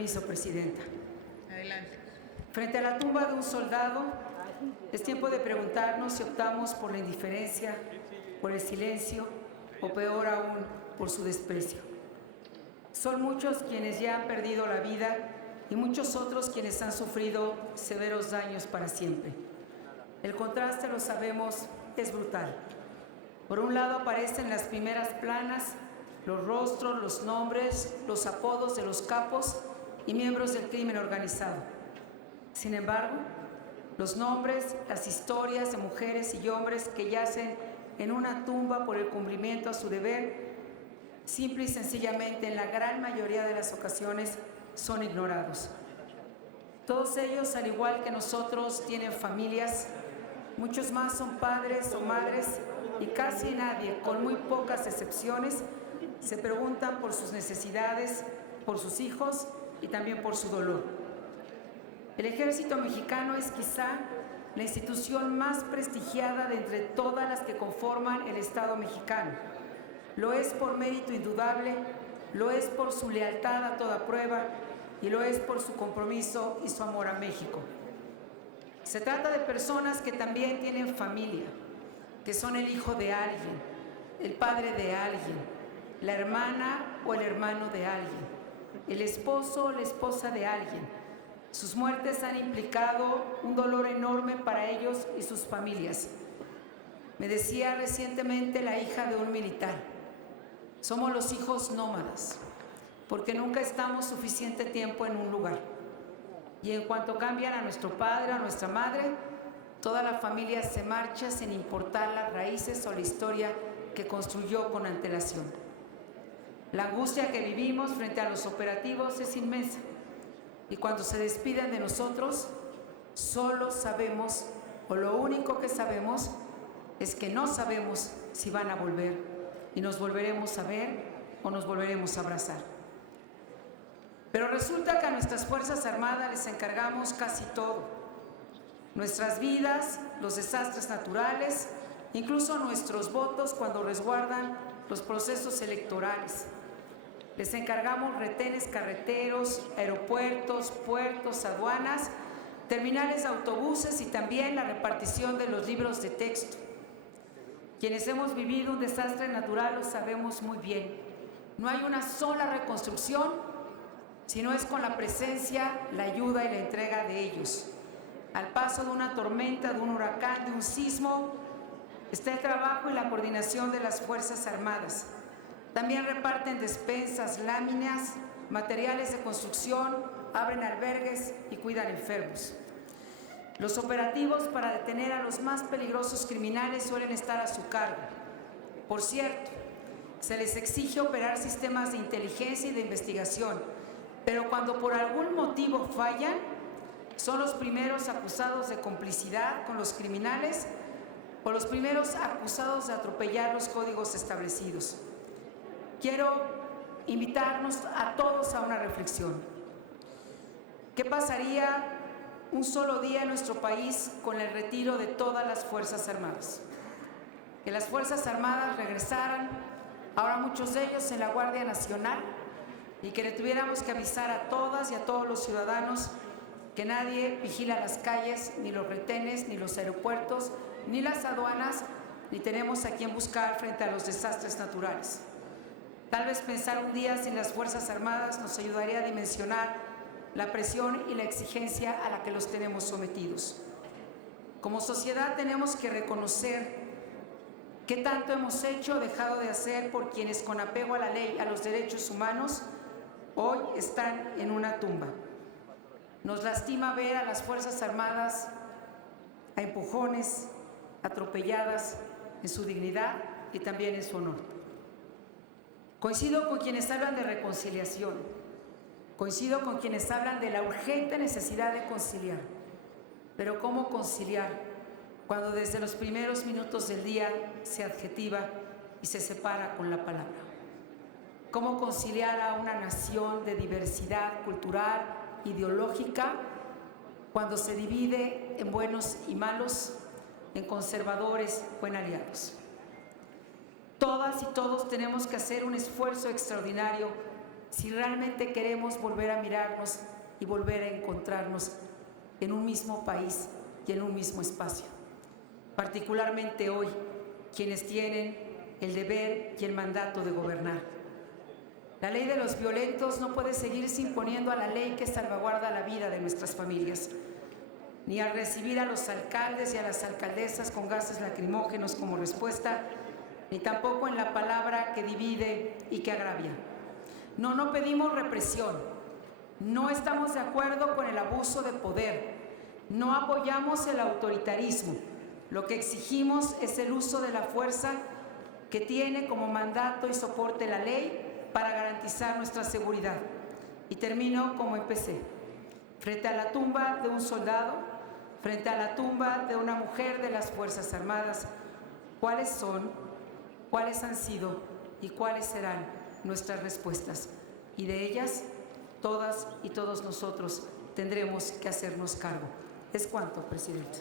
permiso, Presidenta. Adelante. Frente a la tumba de un soldado, es tiempo de preguntarnos si optamos por la indiferencia, por el silencio o peor aún, por su desprecio. Son muchos quienes ya han perdido la vida y muchos otros quienes han sufrido severos daños para siempre. El contraste, lo sabemos, es brutal. Por un lado aparecen las primeras planas, los rostros, los nombres, los apodos de los capos y miembros del crimen organizado. Sin embargo, los nombres, las historias de mujeres y hombres que yacen en una tumba por el cumplimiento a su deber, simple y sencillamente en la gran mayoría de las ocasiones, son ignorados. Todos ellos, al igual que nosotros, tienen familias, muchos más son padres o madres y casi nadie, con muy pocas excepciones, se preguntan por sus necesidades, por sus hijos y también por su dolor. El Ejército Mexicano es quizá la institución más prestigiada de entre todas las que conforman el Estado mexicano. Lo es por mérito indudable, lo es por su lealtad a toda prueba y lo es por su compromiso y su amor a México. Se trata de personas que también tienen familia, que son el hijo de alguien, el padre de alguien, la hermana o el hermano de alguien, el esposo o la esposa de alguien. Sus muertes han implicado un dolor enorme para ellos y sus familias. Me decía recientemente la hija de un militar: somos los hijos nómadas, porque nunca estamos suficiente tiempo en un lugar. Y en cuanto cambian a nuestro padre o a nuestra madre, toda la familia se marcha sin importar las raíces o la historia que construyó con antelación. La angustia que vivimos frente a los operativos es inmensa. Y cuando se despiden de nosotros, solo sabemos, o lo único que sabemos, es que no sabemos si van a volver y nos volveremos a ver o nos volveremos a abrazar. Pero resulta que a nuestras Fuerzas Armadas les encargamos casi todo. Nuestras vidas, los desastres naturales, incluso nuestros votos cuando resguardan los procesos electorales. Les encargamos retenes carreteros, aeropuertos, puertos, aduanas, terminales de autobuses y también la repartición de los libros de texto. Quienes hemos vivido un desastre natural lo sabemos muy bien. No hay una sola reconstrucción si no es con la presencia, la ayuda y la entrega de ellos. Al paso de una tormenta, de un huracán, de un sismo, está el trabajo y la coordinación de las Fuerzas Armadas. También reparten despensas, láminas, materiales de construcción, abren albergues y cuidan enfermos. Los operativos para detener a los más peligrosos criminales suelen estar a su cargo. Por cierto, se les exige operar sistemas de inteligencia y de investigación, pero cuando por algún motivo fallan, son los primeros acusados de complicidad con los criminales o los primeros acusados de atropellar los códigos establecidos. Quiero invitarnos a todos a una reflexión. ¿Qué pasaría un solo día en nuestro país con el retiro de todas las Fuerzas Armadas? Que las Fuerzas Armadas regresaran, ahora muchos de ellos en la Guardia Nacional, y que le tuviéramos que avisar a todas y a todos los ciudadanos que nadie vigila las calles, ni los retenes, ni los aeropuertos, ni las aduanas, ni tenemos a quién buscar frente a los desastres naturales. Tal vez pensar un día sin las Fuerzas Armadas nos ayudaría a dimensionar la presión y la exigencia a la que los tenemos sometidos. Como sociedad tenemos que reconocer qué tanto hemos hecho o dejado de hacer por quienes con apego a la ley, a los derechos humanos, hoy están en una tumba. Nos lastima ver a las Fuerzas Armadas a empujones, atropelladas en su dignidad y también en su honor. Coincido con quienes hablan de reconciliación, coincido con quienes hablan de la urgente necesidad de conciliar. Pero ¿cómo conciliar cuando desde los primeros minutos del día se adjetiva y se separa con la palabra? ¿Cómo conciliar a una nación de diversidad cultural, ideológica, cuando se divide en buenos y malos, en conservadores o en aliados? Todas y todos tenemos que hacer un esfuerzo extraordinario si realmente queremos volver a mirarnos y volver a encontrarnos en un mismo país y en un mismo espacio. Particularmente hoy, quienes tienen el deber y el mandato de gobernar. La ley de los violentos no puede seguirse imponiendo a la ley que salvaguarda la vida de nuestras familias, ni al recibir a los alcaldes y a las alcaldesas con gases lacrimógenos como respuesta, ni tampoco en la palabra que divide y que agravia. No pedimos represión, no estamos de acuerdo con el abuso de poder, no apoyamos el autoritarismo. Lo que exigimos es el uso de la fuerza que tiene como mandato y soporte la ley para garantizar nuestra seguridad. Y termino como empecé. Frente a la tumba de un soldado, frente a la tumba de una mujer de las Fuerzas Armadas, ¿cuáles son, cuáles han sido y cuáles serán nuestras respuestas? Y de ellas, todas y todos nosotros tendremos que hacernos cargo. Es cuanto, presidente.